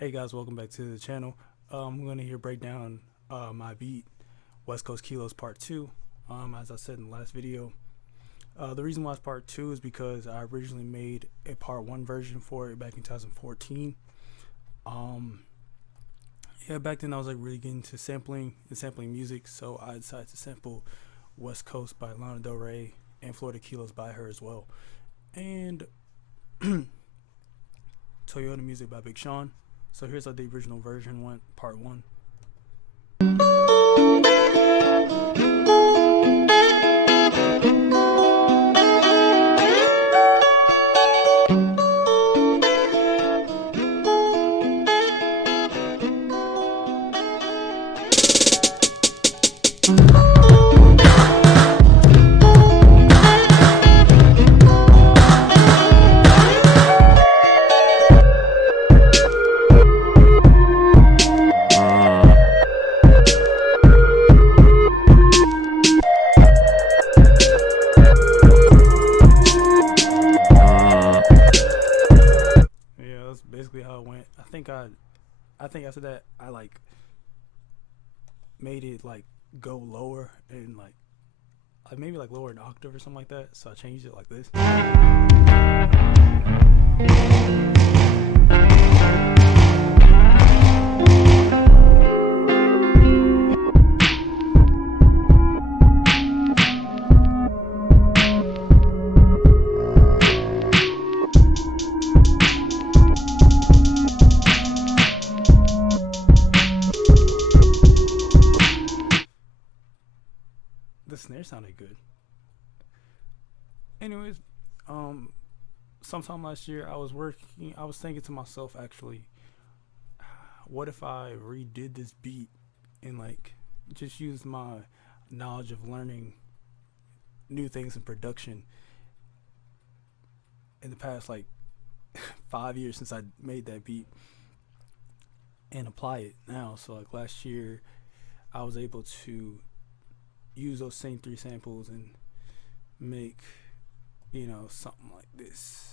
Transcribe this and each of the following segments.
Hey guys, welcome back to the channel. I'm going to here break down my beat, West Coast Kilos Part 2. As I said in the last video, the reason why it's Part 2 is because I originally made a Part 1 version for it back in 2014. Yeah, back then I was like really getting into sampling and sampling music, so I decided to sample West Coast by Lana Del Rey and Florida Kilos by her as well. And Toyota Music by Big Sean. So here's how the original version went, part 1. Yeah, that's basically how it went. I think after that I like made it like go lower and like maybe like lower an octave or something like that. So I changed it like this. The snare sounded good. Anyways, sometime last year I was thinking to myself actually, what if I redid this beat and like just used my knowledge of learning new things in production in the past like 5 years since I made that beat and apply it now. So like last year I was able to use those same 3 samples and make, something like this.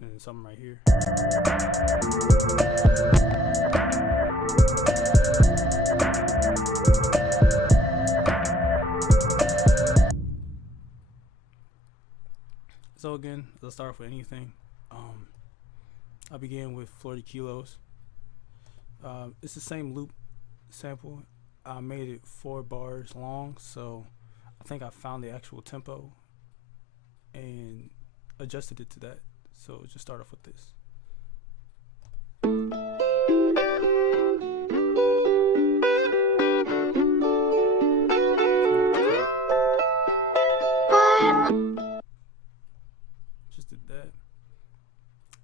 And something right here. So again, let's start off with anything. I began with Florida Kilos. It's the same loop sample. I made it 4 bars long, so I think I found the actual tempo and adjusted it to that. So just start off with this.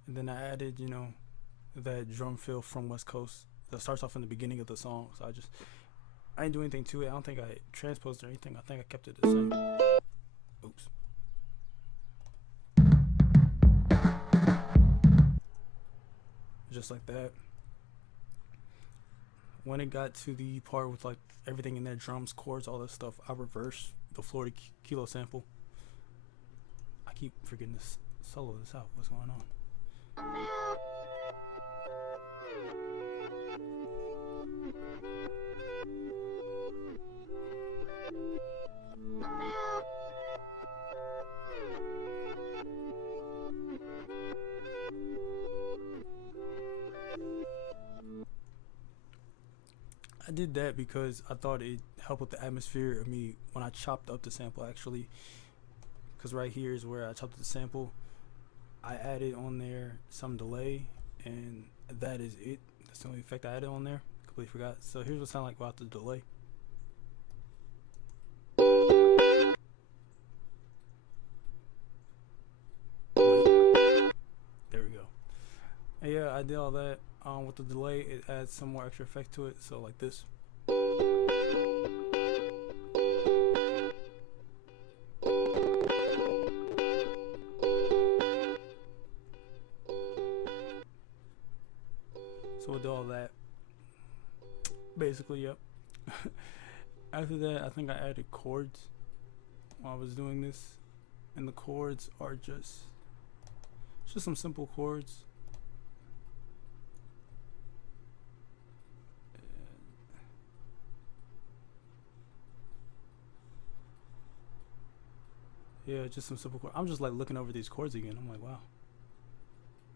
And then I added, that drum fill from West Coast that starts off in the beginning of the song. So I didn't do anything to it. I don't think I transposed or anything. I think I kept it the same. Oops. Just like that. When it got to the part with like everything in there, drums, chords, all that stuff, I reversed the Florida Kilo sample. I keep forgetting to solo this out. What's going on? I did that because I thought it helped with the atmosphere of me when I chopped up the sample actually, because right here is where I chopped up the sample. I added on there some delay, and that is it. That's the only effect I added on there. Completely forgot. So here's what it sounds like without the delay. There we go. And yeah, I did all that. With the delay, it adds some more extra effect to it. So like this. So we'll do all that. Basically, yep. After that, I think I added chords while I was doing this, and the chords are just some simple chords. Yeah, just some simple chords. I'm just like looking over these chords again. I'm like, wow.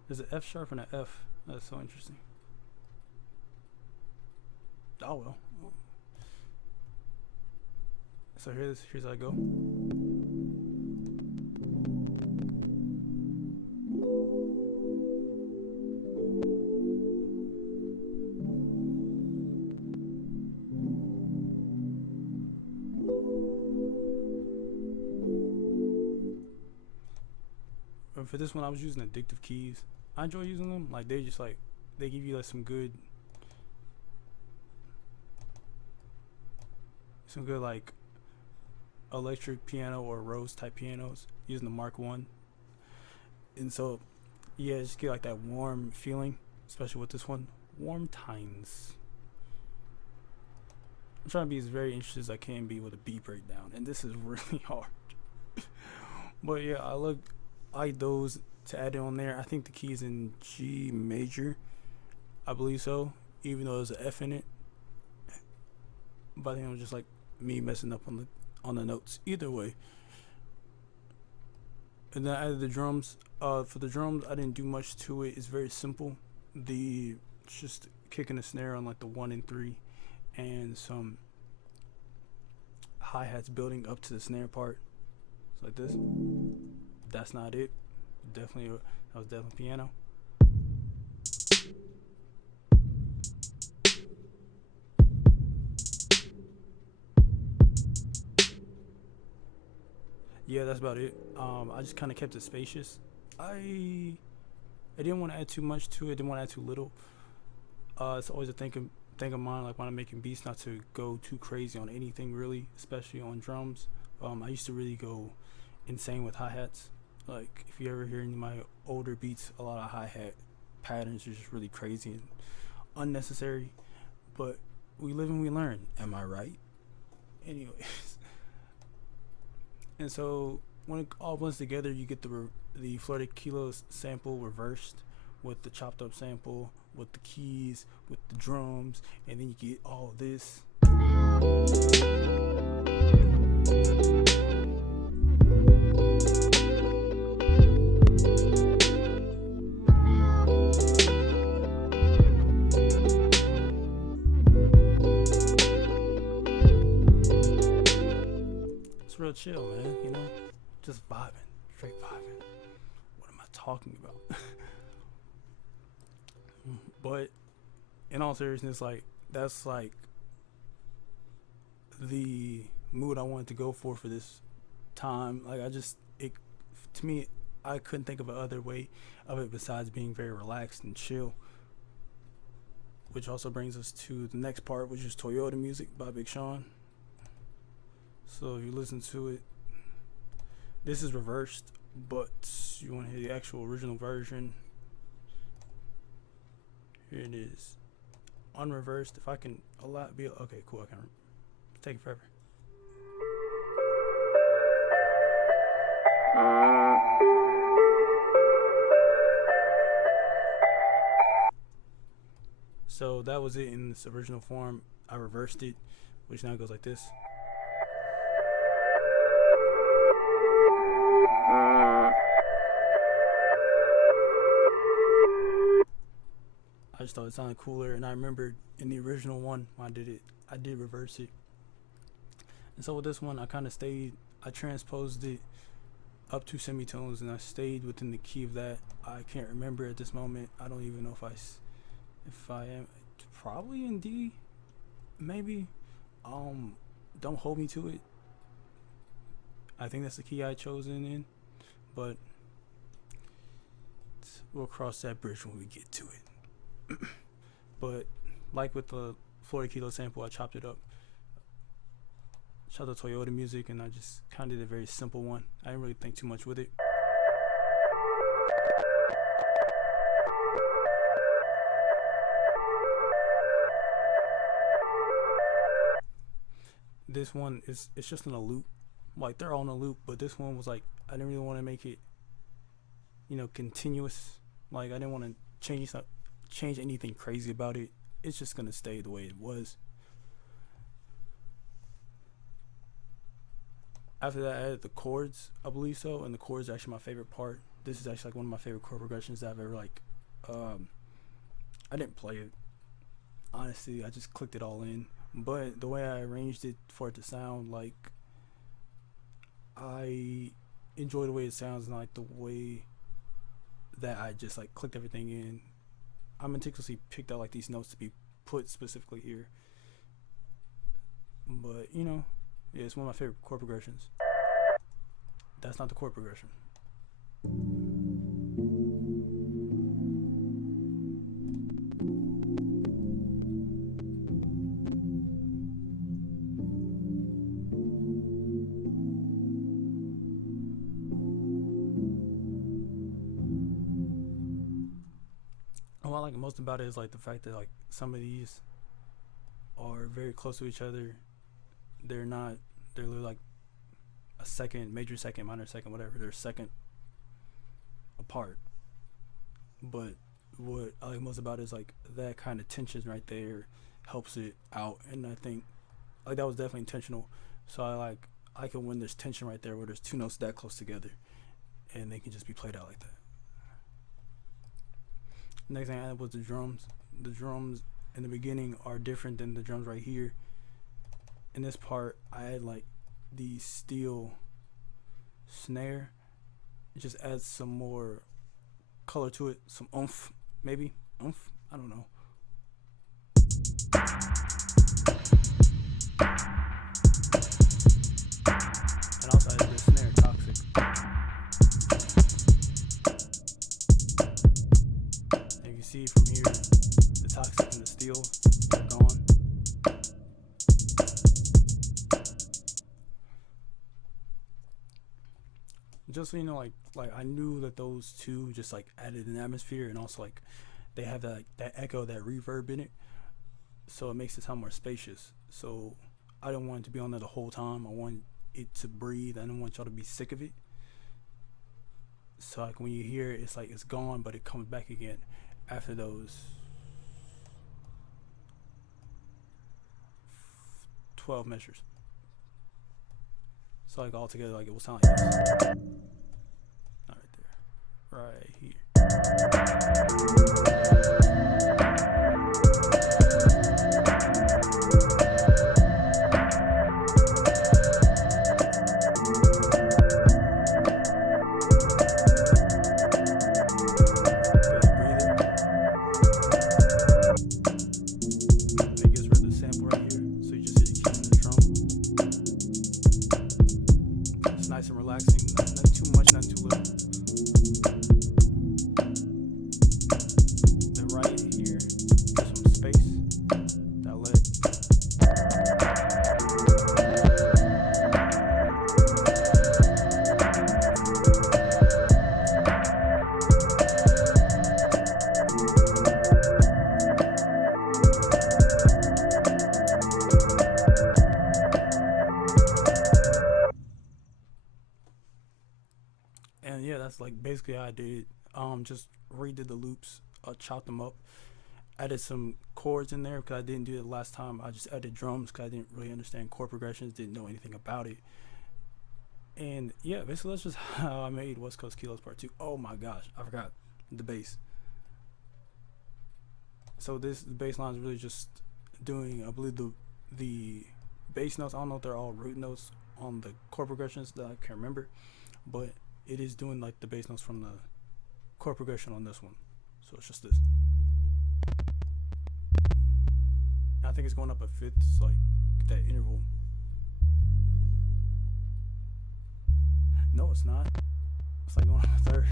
There's an F sharp and an F. That's so interesting. Oh well. So here's how I go. And for this one, I was using addictive keys. I enjoy using them. Like they give you like some good like electric piano or Rose type pianos using the Mark 1. And so yeah, just get like that warm feeling, especially with this one. Warm tines. I'm trying to be as very interested as I can be with a beat breakdown, and this is really hard. But yeah, I like those to add on there. I think the key is in G major, I believe so, even though there's an F in it. But I think it was just like me messing up on the notes. Either way. And then I added the drums. For the drums, I didn't do much to it. It's very simple. It's just kicking a snare on like the 1 and 3, and some hi-hats building up to the snare part. It's like this. That's not it. That was definitely piano. Yeah, that's about it. I just kind of kept it spacious. I didn't want to add too much to it. Didn't want to add too little. It's always a thing of mine, like when I'm making beats, not to go too crazy on anything really, especially on drums. I used to really go insane with hi-hats. Like if you ever hear any of my older beats, a lot of hi-hat patterns are just really crazy and unnecessary. But we live and we learn. Am I right? Anyways. And so when it all blends together, you get the Florida Kilos sample reversed with the chopped up sample, with the keys, with the drums, and then you get all this. It's real chill, man, you know? Just vibing, straight vibing. What am I talking about? But in all seriousness, like that's like the mood I wanted to go for this time. Like to me, I couldn't think of a other way of it besides being very relaxed and chill. Which also brings us to the next part, which is Toyota Music by Big Sean. So if you listen to it, this is reversed, but you want to hear the actual original version. Here it is, unreversed. If I can okay, cool. I can take it forever. So that was it in its original form. I reversed it, which now goes like this. I just thought it sounded cooler, and I remembered in the original one when I did it, I did reverse it. And so with this one, I transposed it up 2 semitones, and I stayed within the key of that. I can't remember at this moment. I don't even know if I am probably in D, maybe. Don't hold me to it. I think that's the key I chosen in, but we'll cross that bridge when we get to it. But like with the Florida Kilo sample, I chopped it up. Shout out to Toyota Music, and I just kind of did a very simple one. I didn't really think too much with it. this one is it's just in a loop. Like they're all in a loop, but this one was like I didn't really want to make it, continuous. Like I didn't want to change anything crazy about it. It's just gonna stay the way it was. After that, I added the chords, I believe so, and the chords are actually my favorite part. This is actually like one of my favorite chord progressions that I've ever like. I didn't play it, honestly. I just clicked it all in, but the way I arranged it for it to sound like, I enjoy the way it sounds and like the way that I just like clicked everything in. I meticulously picked out like these notes to be put specifically here, but yeah, it's one of my favorite chord progressions. That's not the chord progression. What I like most about it is like the fact that like some of these are very close to each other. They're not. They're literally like a second, major second, minor second, whatever. They're second apart. But what I like most about it is like that kind of tension right there helps it out, and I think like that was definitely intentional. So I like it when there's tension right there, where there's two notes that close together, and they can just be played out like that. Next thing I added was the drums. The drums in the beginning are different than the drums right here. In this part, I had like the steel snare. It just adds some more color to it, some oomph, maybe oomph. I don't know. And also I added the snare toxic. And you can see from here, the toxic and the steel are gone. Just so you know, like I knew that those two just like added an atmosphere, and also like they have that echo, that reverb in it, so it makes it sound more spacious. So I don't want it to be on there the whole time. I want it to breathe. I don't want y'all to be sick of it. So like when you hear it, it's like it's gone, but it comes back again after those 12 measures. So like all together, like it will sound like this. Not right there. Right here. Nice and relaxing, nothing too much, nothing too little. Then right here, there's some space that let it. And yeah, that's like basically how I did it. Just redid the loops, chopped them up, added some chords in there because I didn't do it last time. I just added drums because I didn't really understand chord progressions, didn't know anything about it. And yeah, basically that's just how I made West Coast Kilos Part 2. Oh my gosh, I forgot the bass. So the bass line is really just doing, I believe the bass notes. I don't know if they're all root notes on the chord progressions that I can't remember, but it is doing like the bass notes from the chord progression on this one. So it's just this. I think it's going up a fifth, so like that interval. No, it's not. It's like going up a third.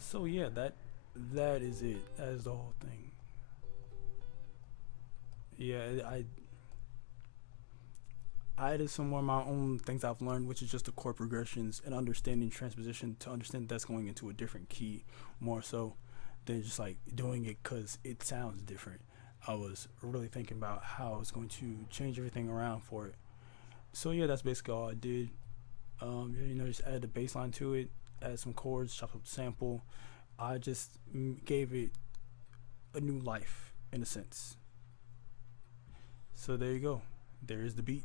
So yeah, that is it. That is the whole thing. Yeah, I added some more of my own things I've learned, which is just the chord progressions and understanding transposition to understand that's going into a different key more so than just like doing it because it sounds different. I was really thinking about how I was going to change everything around for it. So yeah, that's basically all I did. Just add the bass line to it, add some chords, chopped up the sample. I just gave it a new life in a sense. So there you go. There is the beat.